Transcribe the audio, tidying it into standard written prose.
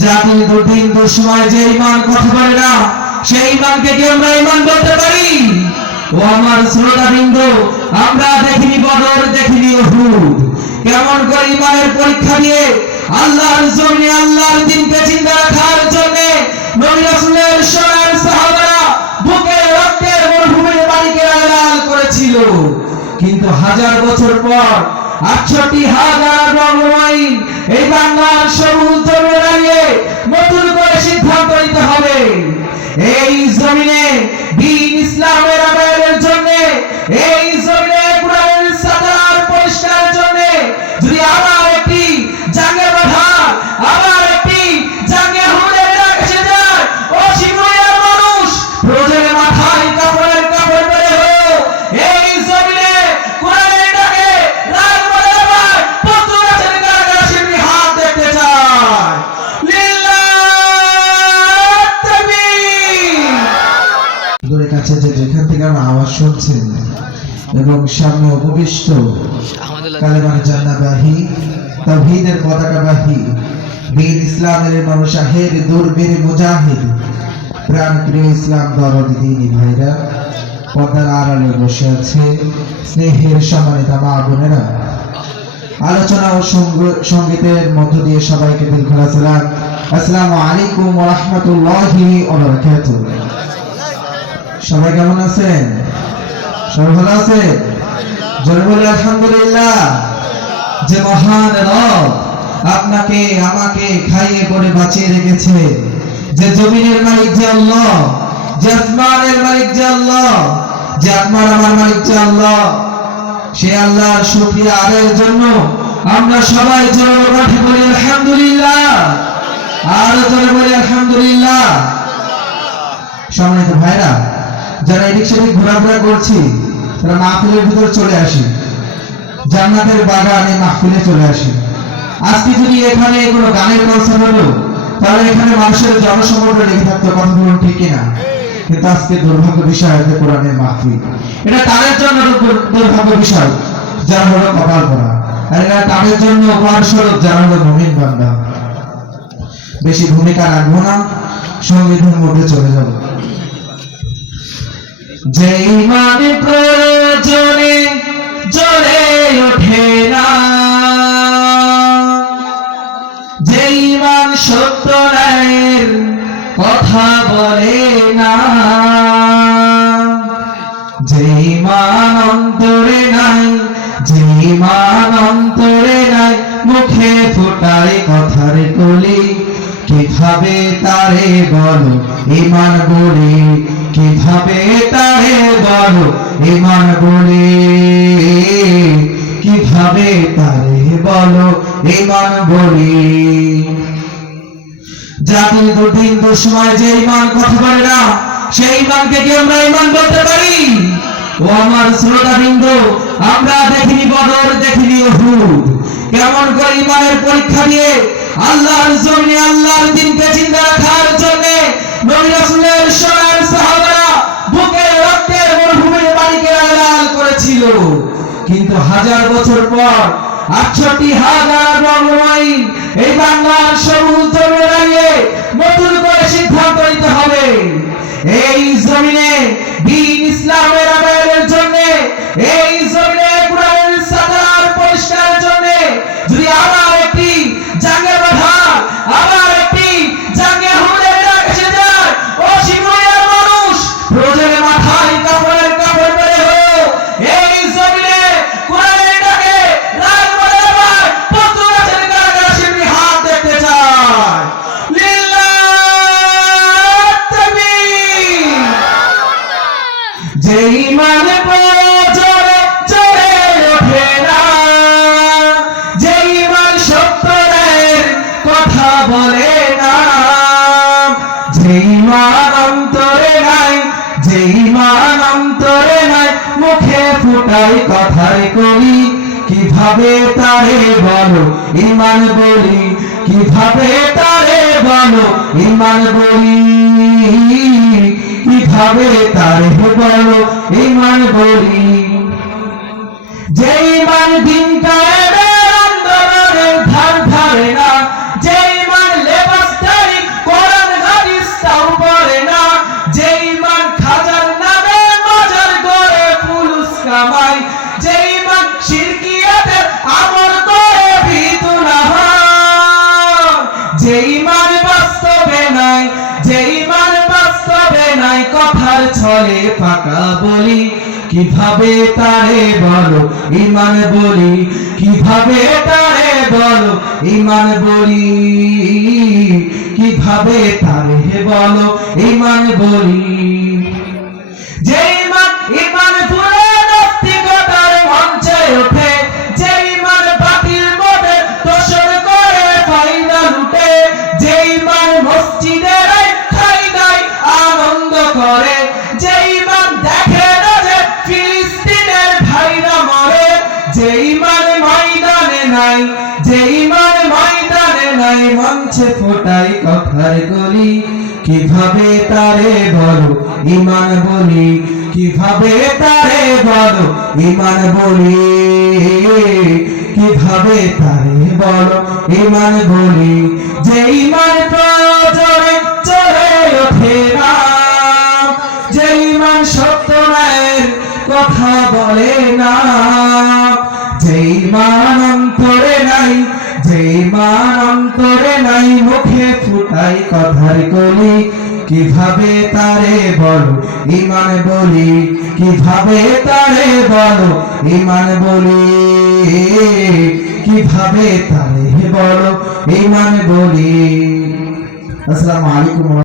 জাতি দুদিন দুসময় যে ঈমান কথা বলে না, সেই ঈমানকে কি আমরা ঈমান বলতে পারি? ও আমার শ্রোতাবৃন্দ, আমরা দেখিনি বদর, দেখিনি উহুদ। কেমন করে ঈমানের পরীক্ষা দিয়ে আল্লাহর জমিনে আল্লাহর দ্বীনকে জিন্দা রাখার জন্য নবী রাসূলের সোনার সাহাবারা বুকে রক্তের মরুভূমির বাড়িকে লাল করেছিল। কিন্তু হাজার বছর পর ৬৮,০০০ বর্গমাইল এই বাংলার সবুজ জমিনে দাঁড়িয়ে নতুন করে সিদ্ধান্ত নিতে হবে। এই জমিনে দ্বীন ইসলামের আদায়ের জন্য, এই জমিনে কুরআনের সাদার পরিষ্কারের জন্য যদি আবার একটি জাঙ্গে বাধা, আবার একটি জাঙ্গে হুদের ডাক এসে যায়, ও শিমুলিয়ার মানুষ প্রয়োজনে মাথায় কাপড়ের কাপড় পরে হলো এই জমিনে কুরআনের ডাকে রাত বলে আবার প্রস্তুত আছেন কারাগার শিল্পী হাত দেখতে চায়। লিল্লাহ তাকবীর। দূরে কাছে যেখান থেকে আমরা আওয়াজ শুনছেন এবং সামনে উপবিষ্ট কালেমার জান্নাবাহী, তাওহীদের পতাকাবাহী, দ্বীন ইসলামের মানুষাহের দূরবীর মুজাহিদ, প্রাণপ্রিয় ইসলাম দরদি দ্বীনি ভাইরা, পর্দার আড়ালে বসে আছে স্নেহের সম্মানিত মা বোনেরা, আলোচনা ও সঙ্গীতের মধ্য দিয়ে সবাইকে দীর্ঘ সালাম, আসসালামু আলাইকুম ওয়া রাহমাতুল্লাহি ওয়া বারাকাতুহু। সবাই কেমন আছেন? সবাই ভালো আছে? জোরে বলে আলহামদুলিল্লাহ। যে মহান রব আপনাকে আমাকে খাইয়ে পড়ে বাঁচিয়ে রেখেছে, যে জমিনের মালিক যে আল্লাহ, যে আসমানের মালিক যে আল্লাহ, যে আপনার আমার মালিক যে আল্লাহ, সে আল্লাহর শুকরিয়া আদায়ের জন্য আমরা সবাই জোরে পাঠে বলি আলহামদুলিল্লাহ। আর জোরে বলি আলহামদুলিল্লাহ। সম্মানিত ভাইরা, যারা এদিক সেদিক ঘোরাফেরা করছি, তারা মাহফিলের ভিতর চলে আসি, জান্নাতের বাগানে মাহফিলে চলে আসি। আজকে যদি এখানে কোনো গানের কনসার্ট হলো, তাহলে এখানে মানুষের জনসমুদ্র লেগে থাকতো, কথা বলুন ঠিক কিনা? কিন্তু আজকে দুর্ভাগ্য বিষয় হচ্ছে কোরআনের মাহফিল। এটা তাদের জন্য দুর্ভাগ্য বিষয় যারা হলো কপাল পরা, আর এটা তাদের জন্য উপহার স্বরূপ যারা হলো মুমিন বান্দা। বেশি ভূমিকা রাখবো না, সংবিধান মধ্যে চলে যাব। যে ঈমান প্রয়োজনে জ্বলে ওঠে না, যে ঈমান সত্য ন্যায়ের কথা বলে না, যে ঈমান অন্তরে নাই, যে ঈমান অন্তরে নাই, মুখে ফোটায় কথার কলি, কিভাবে তারে বলো ঈমান বলে, কিভাবে তারে বলো ঈমান বলে, কিভাবে তারে বলো ঈমান বলে। জাতি দুদিন দুসময় যে ঈমান কথা বলে না, সেই ঈমানকে কি আমরা ঈমান বলতে পারি? ও আমার শ্রোতাবৃন্দ, আমরা দেখিনি বদর, দেখিনি উহুদ। কেমন করে ঈমানের পরীক্ষা দিয়ে আল্লাহর জমিনে আল্লাহর দ্বীনকে জিন্দা রাখার জন্য নবী রাসূলের সোনার সাহাবারা বুকে রক্তের মরুভূমির বাড়িকে লাল করেছিল। কিন্তু হাজার বছর পর ৬৮,০০০ বর্গমাইল এই বাংলার সবুজ জমিনে দাঁড়িয়ে নতুন করে সিদ্ধান্ত নিতে হবে। এই জমিনে দ্বীন ইসলামের আদায়ের জন্য, এই জমিনে কুরআনের সাদার পরিষ্কারের জন্য যদি আবার একটি জাঙ্গে বাধা, আবার একটি জাঙ্গে হুদের ডাক এসে যায়, ও শিমুলিয়ার মানুষ প্রয়োজনে মাথায় কাপড়ের কাপড় পরে হলো এই জমিনে কুরআনের ডাকে রাত বলে আবার প্রস্তুত আছেন কারাগার শিল্পী হাত দেখতে চায়। লিল্লাহ তাকবীর। যে ঈমান প্রয়োজনে জ্বলে ওঠে না, যে ঈমান সত্য ন্যায়ের কথা বলে না, যে ঈমান অন্তরে নাই, যে ঈমান অন্তরে নাই, মুখে ফোটায় কথার কলি, কিভাবে তারে বলো ঈমান বলি, কিভাবে তারে বলো ঈমান বলি, কিভাবে তারে বলো ঈমান বলি। যে ঈমান দিন কায়েমের আন্দোলনের ধার ধারে না, যে ঈমান লেবাস যে ঈমান বাস্তবে নাই, যে ঈমান বাস্তবে নাই, কথার ছলে পাকা বলি, কিভাবে তারে বলো ঈমান বলি, কিভাবে তারে বলো ঈমান বলি, কিভাবে তারে বলো ঈমান বলি। যে ঈমান ঈমান ভুলে নাস্তিকতার মঞ্চে ওঠে, যে ঈমান বাতিল মতে দোষণ করে ফায়দা লুটে, যে ঈমান মসজিদের ঠাই নাই আনন্দ করে, যে ঈমান দেখে না যে ফিলিস্তিনের ভাইরা মরে, যে ঈমান ময়দানে নাই, যে ঈমান ময়দানে নাই, মঞ্চে ফোটাই কথার কলি, কিভাবে তারে বলো ঈমান বলি, কিভাবে তারে বলো ঈমান বলি, কিভাবে তারে বলো ঈমান বলি। যে ঈমান প্রয়োজনে চলে ওঠে না, যে ঈমান সত্য ন্যায়ের কথা বলে না, যে ঈমান অন্তরে নাই, যে ঈমান অন্তরে নাই, মুখে ফুটাই কথার কলি, কিভাবে তারে বলো ঈমান বলি, কিভাবে তারে বলো ঈমান বলি, কিভাবে তারে বলো ঈমান বলি। আসসালামু আলাইকুম।